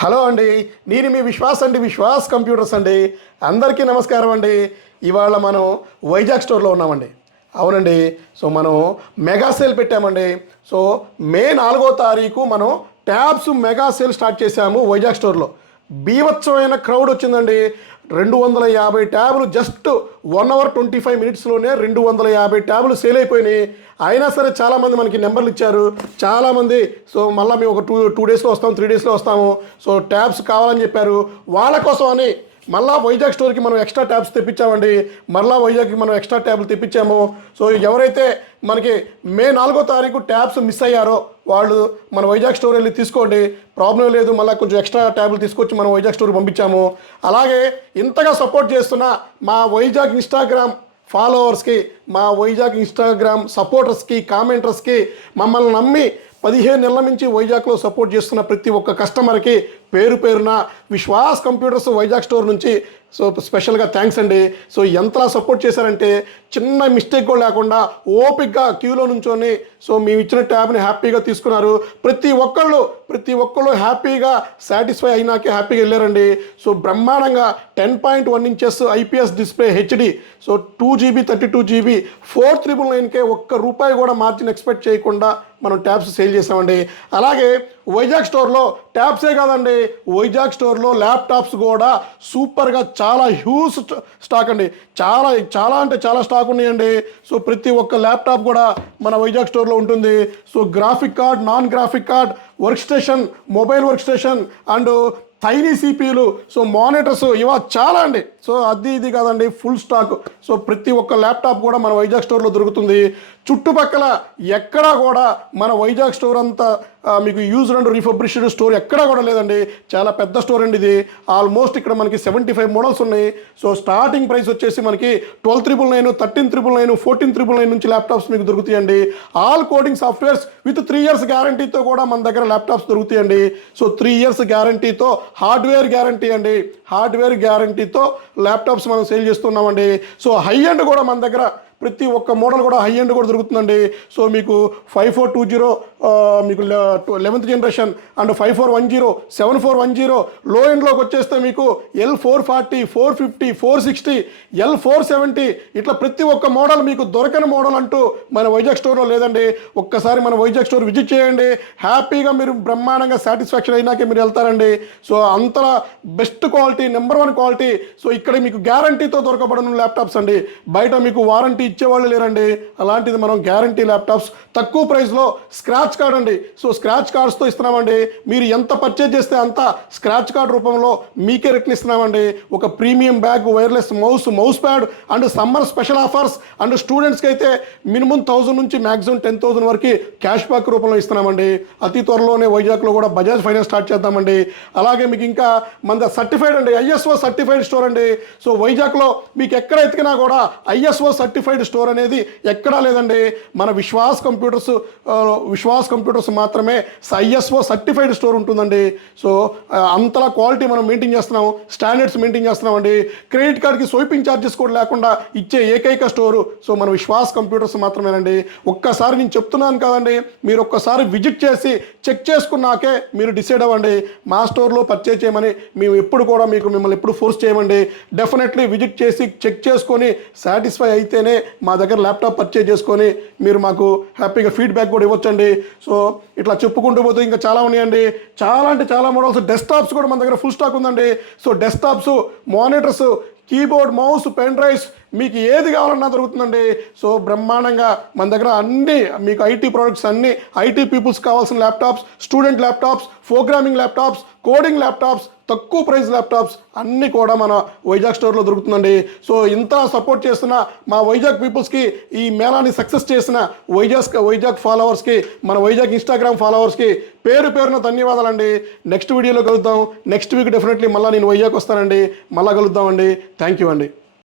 Hello అండి, నేను మీ విశ్వాస్ అండి, విశ్వాస్ కంప్యూటర్స్ అండి. అందరికీ నమస్కారం అండి. ఇవాళ మనం వైజాగ్ స్టోర్లో ఉన్నామండి. అవునండి, సో మనం మెగా సేల్ పెట్టామండి. సో మే 4వ తారీఖు మనం ట్యాబ్స్ మెగా సేల్ స్టార్ట్ చేశాము వైజాగ్ స్టోర్లో. బీభత్సమైన క్రౌడ్ వచ్చిందండి. 250 ట్యాబులు జస్ట్ 1 అవర్ 25 మినిట్స్లోనే 250 ట్యాబులు సేల్ అయిపోయినాయి. అయినా సరే చాలామంది మనకి నెంబర్లు ఇచ్చారు. చాలామంది సో మళ్ళీ మేము ఒక టూ డేస్లో వస్తాము, 3 డేస్లో వస్తాము, సో ట్యాబ్స్ కావాలని చెప్పారు. వాళ్ళ కోసం అని మళ్ళీ వైజాగ్ స్టోర్కి మనం ఎక్స్ట్రా ట్యాబ్స్ తెప్పించామండి. మళ్ళీ వైజాగ్కి మనం ఎక్స్ట్రా ట్యాబ్లు తెప్పించాము. సో ఎవరైతే మనకి మే 4వ తారీఖు ట్యాబ్స్ మిస్ అయ్యారో వాళ్ళు మన వైజాగ్ స్టోర్ వెళ్ళి తీసుకోండి, ప్రాబ్లం లేదు. మళ్ళీ కొంచెం ఎక్స్ట్రా ట్యాబ్లు తీసుకొచ్చి మనం వైజాగ్ స్టోర్కి పంపించాము. అలాగే ఇంతగా సపోర్ట్ చేస్తున్న మా వైజాగ్ ఇన్స్టాగ్రామ్ ఫాలోవర్స్కి, మా వైజాగ్ ఇన్స్టాగ్రామ్ సపోర్టర్స్కి, కామెంటర్స్కి, మమ్మల్ని నమ్మి 15 నెలల నుంచి వైజాగ్లో సపోర్ట్ చేస్తున్న ప్రతి ఒక్క కస్టమర్కి పేరు పేరున విశ్వాస్ కంప్యూటర్స్ వైజాగ్ స్టోర్ నుంచి సో స్పెషల్గా థ్యాంక్స్ అండి. సో ఎంతలా సపోర్ట్ చేశారంటే చిన్న మిస్టేక్ కూడా లేకుండా ఓపిక్గా క్యూలో నుంచొని సో మేము ఇచ్చిన ట్యాబ్ని హ్యాపీగా తీసుకున్నారు. ప్రతి ఒక్కళ్ళు హ్యాపీగా సాటిస్ఫై అయినాకే హ్యాపీగా వెళ్ళారండి. సో బ్రహ్మాండంగా 10.1 inches IPS display HD, so 2GB 32GB 4999కే ₹1 కూడా మార్జిన్ ఎక్స్పెక్ట్ చేయకుండా మనం ట్యాబ్స్ సేల్ చేసామండి. అలాగే వైజాగ్ స్టోర్లో ట్యాబ్సే కాదండి, వైజాగ్ స్టోర్లో ల్యాప్టాప్స్ కూడా సూపర్గా చాలా హ్యూజ్ స్టాక్ అండి. చాలా అంటే చాలా స్టాక్ ఉన్నాయండి. సో ప్రతి ఒక్క ల్యాప్టాప్ కూడా మన వైజాగ్ స్టోర్లో ఉంటుంది. So graphic card, non graphic card, work station, mobile work station and tiny సిపిలు, సో మానిటర్స్ ఇవా చాలా అండి. సో అది ఇది కాదండి, ఫుల్ స్టాక్. సో ప్రతి ఒక్క ల్యాప్టాప్ కూడా మన వైజాగ్ స్టోర్లో దొరుకుతుంది. చుట్టుపక్కల ఎక్కడా కూడా మన వైజాగ్ స్టోర్ అంతా మీకు యూజ్డ్ అండ్ రీఫర్బిష్డ్ స్టోర్ ఎక్కడా కూడా లేదండి. చాలా పెద్ద స్టోర్ అండి ఇది. ఆల్మోస్ట్ ఇక్కడ మనకి 75 మోడల్స్ ఉన్నాయి. సో స్టార్టింగ్ ప్రైస్ వచ్చేసి మనకి 12,999, 13,999, 14,999 నుంచి ల్యాప్టాప్స్ మీకు దొరుకుతాయండి. All coding softwares with 3 years గ్యారంటీతో కూడా మన దగ్గర ల్యాప్టాప్స్ దొరుకుతాయండి. సో 3 ఇయర్స్ గ్యారంటీతో హార్డ్వేర్ గ్యారంటీ అండి. హార్డ్వేర్ గ్యారంటీతో ల్యాప్టాప్స్ మనం సేల్ చేస్తున్నామండి. సో హై ఎండ్ కూడా మన దగ్గర ప్రతి ఒక్క మోడల్ కూడా హై ఎండ్ కూడా దొరుకుతుందండి. సో మీకు 5420 మీకు 11th జనరేషన్ అండ్ 5410, 7410, లో ఎండ్లోకి వచ్చేస్తే మీకు L440, 450, 460, L470 ఇట్లా ప్రతి ఒక్క మోడల్ మీకు దొరకని మోడల్ అంటూ మన వైజాగ్ స్టోర్లో లేదండి. ఒక్కసారి మన వైజాగ్ స్టోర్ విజిట్ చేయండి, హ్యాపీగా మీరు బ్రహ్మాండంగా సాటిస్ఫాక్షన్ అయినాకే మీరు వెళ్తారండి. సో అంతలా best quality, number 1 quality. So ఇక్కడ మీకు గ్యారంటీతో దొరకబడిన ల్యాప్టాప్స్ అండి. బయట మీకు వారంటీ ఇచ్చేవాళ్ళు లేరండి. అలాంటిది మనం గ్యారంటీ ల్యాప్టాప్స్ తక్కువ ప్రైస్లో స్క్రాచ్ కార్డ్ అండి. సో స్క్రాచ్ కార్డ్స్తో ఇస్తున్నామండి. మీరు ఎంత పర్చేజ్ చేస్తే అంత స్క్రాచ్ కార్డ్ రూపంలో మీకే రిటర్న్ ఇస్తున్నామండి. ఒక premium bag, wireless mouse pad and summer special offers and స్టూడెంట్స్కి అయితే మినిమం 1000 నుంచి మ్యాక్సిమం 10,000 వరకు క్యాష్ బ్యాక్ రూపంలో ఇస్తున్నామండి. అతి త్వరలోనే వైజాగ్లో కూడా బజాజ్ ఫైనాన్స్ స్టార్ట్ చేద్దామండి. అలాగే మీకు ఇంకా మన సర్టిఫైడ్ అండి, ఐఎస్ఓ సర్టిఫైడ్ స్టోర్ అండి. సో వైజాగ్లో మీకు ఎక్కడ ఎతికినా కూడా ఐఎస్ఓ సర్టిఫైడ్ స్టోర్ అనేది ఎక్కడా లేదండి. మన విశ్వాస్ కంప్యూటర్స్ మాత్రమే ఐఎస్ఓ సర్టిఫైడ్ స్టోర్ ఉంటుందండి. సో అంతలా క్వాలిటీ మనం మెయింటైన్ చేస్తున్నాం, స్టాండర్డ్స్ మెయింటైన్ చేస్తున్నామండి. క్రెడిట్ కార్డ్కి స్వైపింగ్ ఛార్జెస్ కూడా లేకుండా ఇచ్చే ఏకైక స్టోరు సో మన విశ్వాస్ కంప్యూటర్స్ మాత్రమేనండి. ఒక్కసారి నేను చెప్తున్నాను కదండి, మీరు ఒక్కసారి విజిట్ చేసి చెక్ చేసుకున్నాకే మీరు డిసైడ్ అవ్వండి. మా స్టోర్లో పర్చేజ్ చేయమని మేము ఎప్పుడు కూడా మిమ్మల్ని ఎప్పుడు ఫోర్స్ చేయమండి. డెఫినెట్లీ విజిట్ చేసి చెక్ చేసుకొని సాటిస్ఫై అయితేనే మా దగ్గర ల్యాప్టాప్ పర్చేజ్ చేసుకొని మీరు మాకు హ్యాపీగా ఫీడ్బ్యాక్ కూడా ఇవ్వచ్చండి. సో ఇట్లా చెప్పుకుంటూ పోతే ఇంకా చాలా ఉన్నాయండి. చాలా అంటే చాలా మోడల్స్. డెస్క్టాప్స్ కూడా మన దగ్గర ఫుల్ స్టాక్ ఉందండి. So desktops, monitors, keyboard, mouse, pen drives మీకు ఏది కావాలన్నా దొరుకుతుందండి. సో బ్రహ్మాండంగా మన దగ్గర అన్ని మీకు ఐటీ ప్రోడక్ట్స్, అన్ని ఐటీ పీపుల్స్ కావాల్సిన laptops, student laptops, programming laptops, coding laptops, తక్కువ ప్రైస్ ల్యాప్టాప్స్ అన్నీ కూడా మన వైజాగ్ స్టోర్లో దొరుకుతుందండి. సో ఇంత సపోర్ట్ చేస్తున్న మా వైజాగ్ పీపుల్స్కి, ఈ మేళాని సక్సెస్ చేసిన వైజాగ్ ఫాలోవర్స్కి, మన వైజాగ్ ఇన్స్టాగ్రామ్ ఫాలోవర్స్కి పేరు పేరున ధన్యవాదాలండి. నెక్స్ట్ వీడియోలో కలుద్దాం. నెక్స్ట్ వీక్ డెఫినెట్లీ మళ్ళీ నేను వైజాగ్ వస్తానండి. మళ్ళీ కలుద్దామండి. థ్యాంక్ యూ అండి.